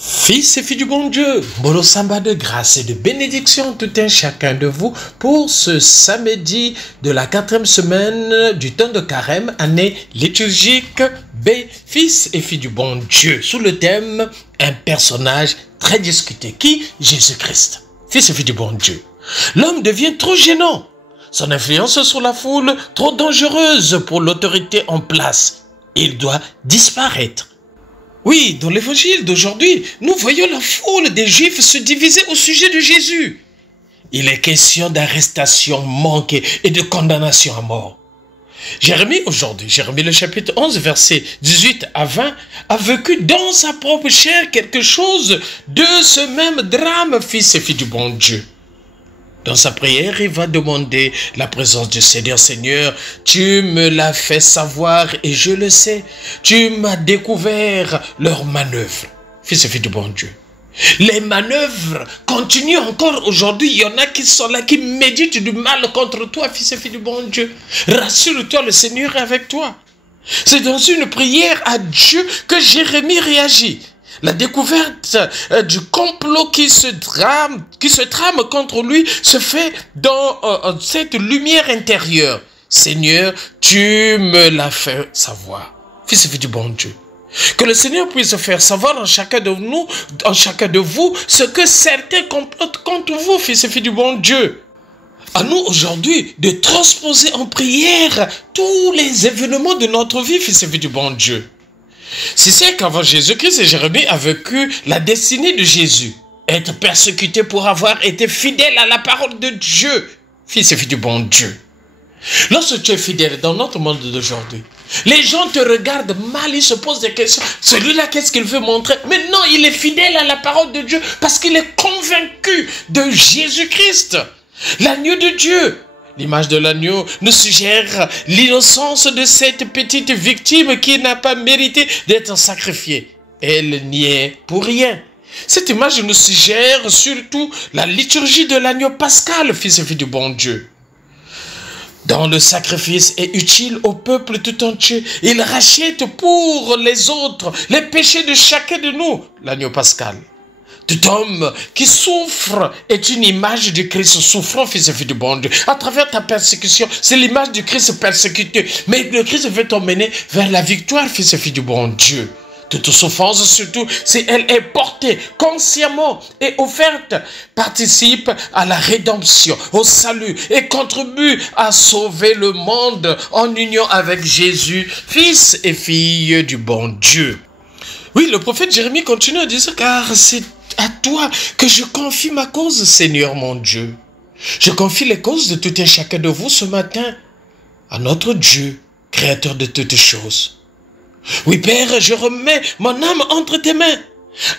Fils et filles du bon Dieu, Bolo Samba de grâce et de bénédiction tout un chacun de vous pour ce samedi de la 4e semaine du temps de carême, année liturgique B, fils et filles du bon Dieu, sous le thème un personnage très discuté, qui? Jésus-Christ, fils et filles du bon Dieu. L'homme devient trop gênant, son influence sur la foule trop dangereuse pour l'autorité en place. Il doit disparaître. Oui, dans l'évangile d'aujourd'hui, nous voyons la foule des Juifs se diviser au sujet de Jésus. Il est question d'arrestation manquée et de condamnation à mort. Jérémie aujourd'hui, Jérémie le chapitre 11, versets 18 à 20, a vécu dans sa propre chair quelque chose de ce même drame, fils et filles du bon Dieu. Dans sa prière, il va demander la présence du Seigneur. Seigneur, tu me l'as fait savoir et je le sais. Tu m'as découvert leurs manœuvres. Fils et filles du bon Dieu. Les manœuvres continuent encore aujourd'hui. Il y en a qui sont là, qui méditent du mal contre toi, fils et filles du bon Dieu. Rassure-toi, le Seigneur est avec toi. C'est dans une prière à Dieu que Jérémie réagit. La découverte du complot qui se trame contre lui se fait dans cette lumière intérieure. Seigneur, tu me l'as fait savoir. Fils et filles du bon Dieu. Que le Seigneur puisse faire savoir en chacun de nous, en chacun de vous, ce que certains complotent contre vous, fils et filles du bon Dieu. À nous aujourd'hui de transposer en prière tous les événements de notre vie, fils et filles du bon Dieu. Si c'est qu'avant Jésus-Christ, Jérémie a vécu la destinée de Jésus, être persécuté pour avoir été fidèle à la parole de Dieu, fils et filles du bon Dieu. Lorsque tu es fidèle dans notre monde d'aujourd'hui, les gens te regardent mal, ils se posent des questions. Celui-là, qu'est-ce qu'il veut montrer? Mais non, il est fidèle à la parole de Dieu parce qu'il est convaincu de Jésus-Christ, l'agneau de Dieu. L'image de l'agneau nous suggère l'innocence de cette petite victime qui n'a pas mérité d'être sacrifiée. Elle n'y est pour rien. Cette image nous suggère surtout la liturgie de l'agneau pascal, fils et filles du bon Dieu. Dans le sacrifice est utile au peuple tout entier. Il rachète pour les autres les péchés de chacun de nous, l'agneau pascal. Tout homme qui souffre est une image du Christ souffrant, fils et filles du bon Dieu. À travers ta persécution, c'est l'image du Christ persécuté. Mais le Christ veut t'emmener vers la victoire, fils et filles du bon Dieu. Toute souffrance, surtout si elle est portée consciemment et offerte, participe à la rédemption, au salut et contribue à sauver le monde en union avec Jésus, fils et fille du bon Dieu. Oui, le prophète Jérémie continue à dire, car c'est à toi que je confie ma cause, Seigneur mon Dieu. Je confie les causes de tout un chacun de vous ce matin à notre Dieu, créateur de toutes choses. Oui, Père, je remets mon âme entre tes mains.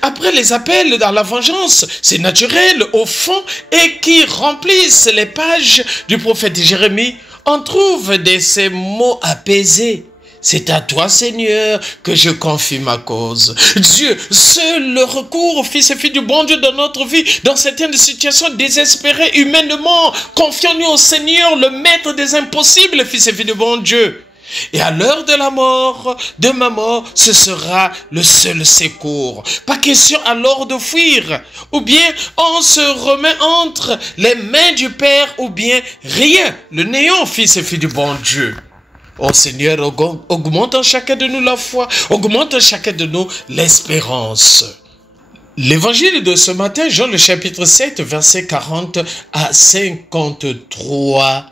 Après les appels dans la vengeance, c'est naturel au fond et qui remplissent les pages du prophète Jérémie, on trouve ces mots apaisés. C'est à toi, Seigneur, que je confie ma cause. Dieu, seul le recours, fils et filles du bon Dieu dans notre vie, dans certaines situations désespérées humainement. Confions-nous au Seigneur, le maître des impossibles, fils et filles du bon Dieu. Et à l'heure de la mort, de ma mort, ce sera le seul secours. Pas question alors de fuir. Ou bien on se remet entre les mains du Père, ou bien rien, le néant, fils et filles du bon Dieu. Oh Seigneur, augmente en chacun de nous la foi, augmente en chacun de nous l'espérance. L'évangile de ce matin, Jean le chapitre 7, versets 40 à 53.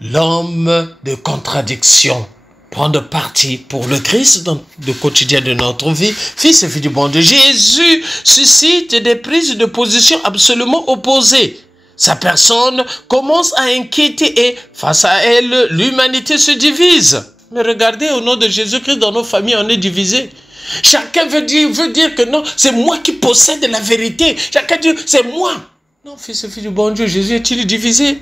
L'homme de contradiction, prendre parti pour le Christ dans le quotidien de notre vie, fils et filles du bon Dieu. Jésus suscite des prises de position absolument opposées. Sa personne commence à inquiéter et face à elle, l'humanité se divise. Mais regardez, au nom de Jésus-Christ, dans nos familles, on est divisés. Chacun veut dire que non, c'est moi qui possède la vérité. Chacun dit, c'est moi. Non, fils et filles du bon Dieu, Jésus est-il divisé?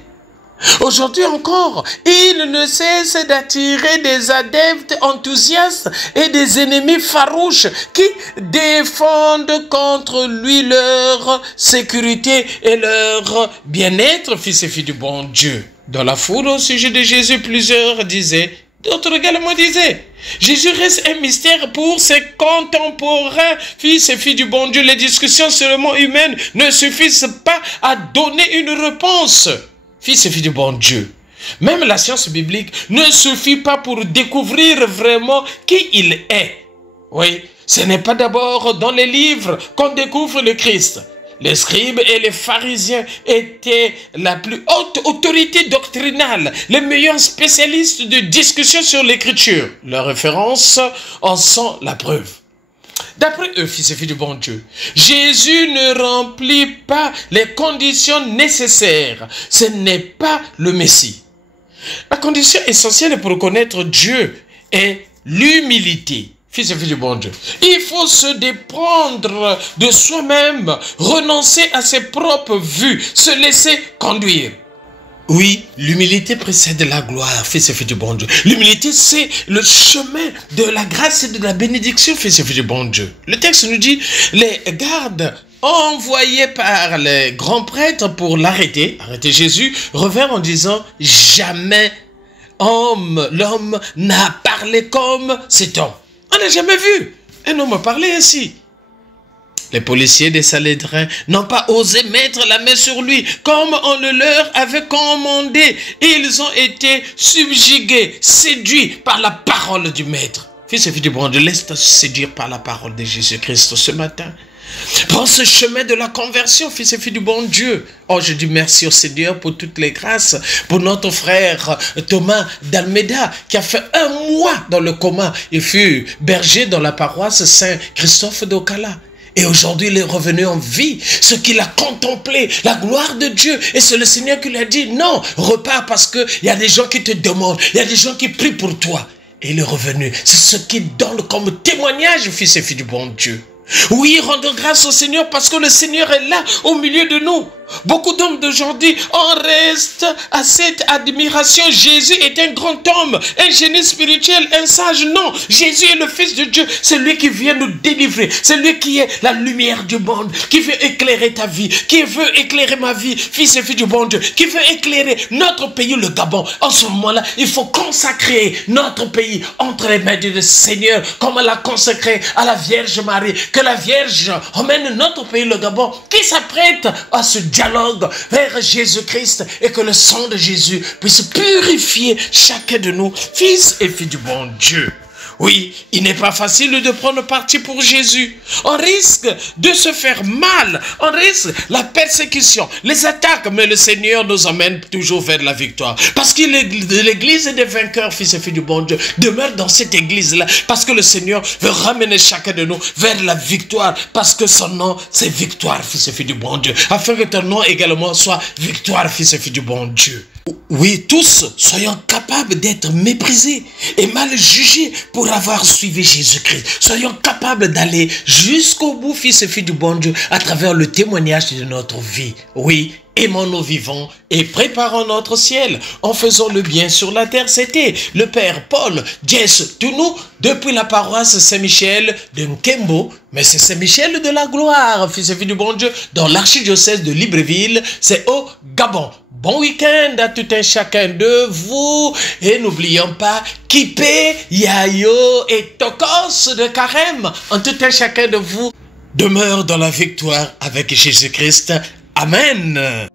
Aujourd'hui encore, il ne cesse d'attirer des adeptes enthousiastes et des ennemis farouches qui défendent contre lui leur sécurité et leur bien-être, fils et filles du bon Dieu. Dans la foule au sujet de Jésus, plusieurs disaient, D'autres également disaient, Jésus reste un mystère pour ses contemporains, fils et filles du bon Dieu. Les discussions seulement humaines ne suffisent pas à donner une réponse, fils et filles du bon Dieu. Même la science biblique ne suffit pas pour découvrir vraiment qui il est. Oui, ce n'est pas d'abord dans les livres qu'on découvre le Christ. Les scribes et les pharisiens étaient la plus haute autorité doctrinale, les meilleurs spécialistes de discussion sur l'écriture. Leurs références en sont la preuve. D'après eux, fils et filles du bon Dieu, Jésus ne remplit pas les conditions nécessaires. Ce n'est pas le Messie. La condition essentielle pour connaître Dieu est l'humilité. Fils et filles du bon Dieu, il faut se déprendre de soi-même, renoncer à ses propres vues, se laisser conduire. Oui, l'humilité précède la gloire, fils et filles du bon Dieu. L'humilité, c'est le chemin de la grâce et de la bénédiction, fils et filles du bon Dieu. Le texte nous dit, les gardes envoyés par les grands prêtres pour l'arrêter, arrêter Jésus, revinrent en disant, jamais l'homme n'a parlé comme cet homme. On n'a jamais vu un homme parler ainsi. Les policiers des Salédrins n'ont pas osé mettre la main sur lui comme on le leur avait commandé. Ils ont été subjugués, séduits par la parole du Maître. Fils et filles du bon Dieu, laisse-toi séduire par la parole de Jésus-Christ ce matin. Prends ce chemin de la conversion, fils et filles du bon Dieu. Oh, je dis merci au Seigneur pour toutes les grâces, pour notre frère Thomas d'Almeida, qui a fait 1 mois dans le coma. Il fut berger dans la paroisse Saint-Christophe d'Ocala. Et aujourd'hui, il est revenu en vie. Ce qu'il a contemplé, la gloire de Dieu. Et c'est le Seigneur qui lui a dit, non, repars parce qu'il y a des gens qui te demandent, il y a des gens qui prient pour toi. Et il est revenu. C'est ce qu'il donne comme témoignage, fils et filles du bon Dieu. Oui, rendons grâce au Seigneur parce que le Seigneur est là au milieu de nous. Beaucoup d'hommes d'aujourd'hui en restent à cette admiration. Jésus est un grand homme, un génie spirituel, un sage. Non, Jésus est le Fils de Dieu. C'est lui qui vient nous délivrer. C'est lui qui est la lumière du monde, qui veut éclairer ta vie, qui veut éclairer ma vie, fils et filles du bon Dieu, qui veut éclairer notre pays, le Gabon. En ce moment-là, il faut consacrer notre pays entre les mains du Seigneur, comme elle l'a consacré à la Vierge Marie. Que la Vierge emmène notre pays, le Gabon, qui s'apprête à ce dialogue vers Jésus-Christ et que le sang de Jésus puisse purifier chacun de nous, fils et filles du bon Dieu. Oui, il n'est pas facile de prendre parti pour Jésus. On risque de se faire mal. On risque la persécution, les attaques. Mais le Seigneur nous emmène toujours vers la victoire. Parce que l'église des vainqueurs, fils et filles du bon Dieu, demeure dans cette église-là. Parce que le Seigneur veut ramener chacun de nous vers la victoire. Parce que son nom, c'est victoire, fils et filles du bon Dieu. Afin que ton nom également soit victoire, fils et filles du bon Dieu. Oui, tous soyons capables d'être méprisés et mal jugés pour avoir suivi Jésus-Christ. Soyons capables d'aller jusqu'au bout, fils et filles du bon Dieu, à travers le témoignage de notre vie. Oui, aimons nos vivants et préparons notre ciel en faisant le bien sur la terre. C'était le Père Paul Jess Tounou depuis la paroisse Saint-Michel de Nkembo. Mais c'est Saint-Michel de la gloire, fils et filles du bon Dieu, dans l'archidiocèse de Libreville, c'est au Gabon. Bon week-end à tout un chacun de vous. Et n'oublions pas, Kipé, Yayo et Tokos de Carême, en tout un chacun de vous, demeure dans la victoire avec Jésus-Christ. Amen.